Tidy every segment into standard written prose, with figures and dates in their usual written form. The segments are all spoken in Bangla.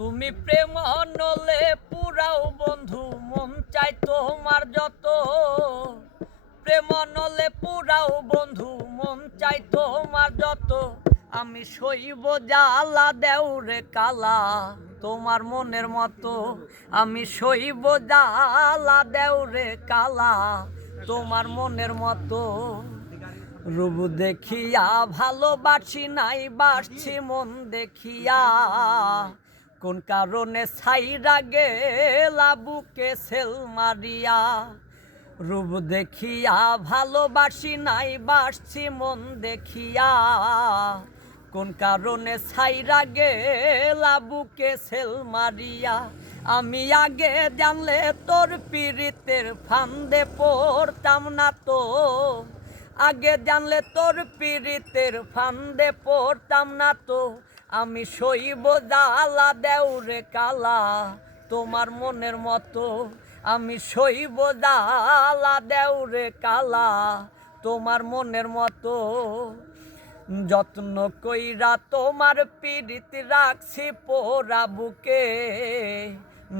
তুমি প্রেম নলে পুরাও বন্ধু, মন চাই তোমার যত। প্রেম নলে পুরাও বন্ধু, মন চাই তোমার যত। আমি সইব জ্বালা দেওরে কালা, তোমার মনের মতো। আমি সইব জ্বালা দেওরে কালা, তোমার মনের মতো। রূপ দেখিয়া ভালোবাসি নাই, বাসছি মন দেখিয়া। কোন কারণে ছাইরা গেলা বুকে সেল মারিয়া। রূপ দেখিয়া ভালোবাসি নাই, বাসছি মন দেখিয়া। কোন কারণে ছাইরা গেলা বুকে সেল মারিয়া। আমি আগে জানলে তোর পীড়িতের ফান্দে পড়তাম না তো। আগে জানলে তোর পীড়িতের ফান্দে পড়তাম না তো। আমি সইব জ্বালা দেওরে কালা, তোমার মনের মতো। আমি সইব জ্বালা দেওরে কালা, তোমার মনের মতো। যত্ন কইরা তোমার পীড়িত রাখছি পোড়া বুকে।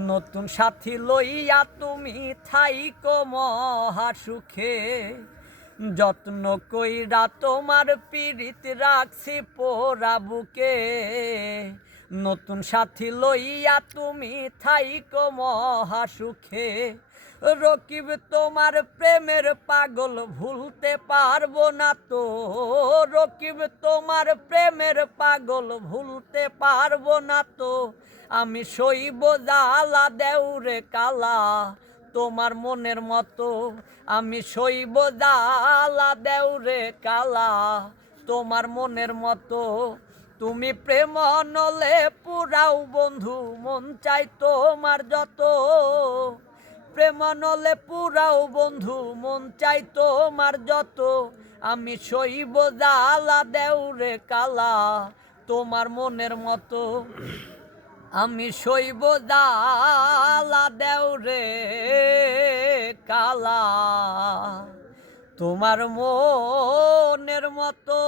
নতুন সাথী লইয়া তুমি থাইকো মহা সুখে। যত্ন কইরা তোমার পীড়িত রাখছি পোড়া বুকে। নতুন সাথী লইয়া তুমি থাইকো মহা সুখে। রকিব তোমার প্রেমের পাগল ভুলতে পারবো না তো। রকিব তোমার প্রেমের পাগল ভুলতে পারবো না তো। আমি সইব জ্বালা দেওরে কালা, তোমার মনের মতো। আমি সইব জ্বালা দেওরে কালা, তোমার মনের মতো। তুমি প্রেম নলে পুরাও বন্ধু, মন চাই তোমার যত। প্রেম নলে পুরাও বন্ধু, মন চাই তোমার যত। আমি সইব জ্বালা দেওরে কালা, তোমার মনের মতো। আমি সইব জ্বালা দেওরে কালা, তোমার মনের মতো।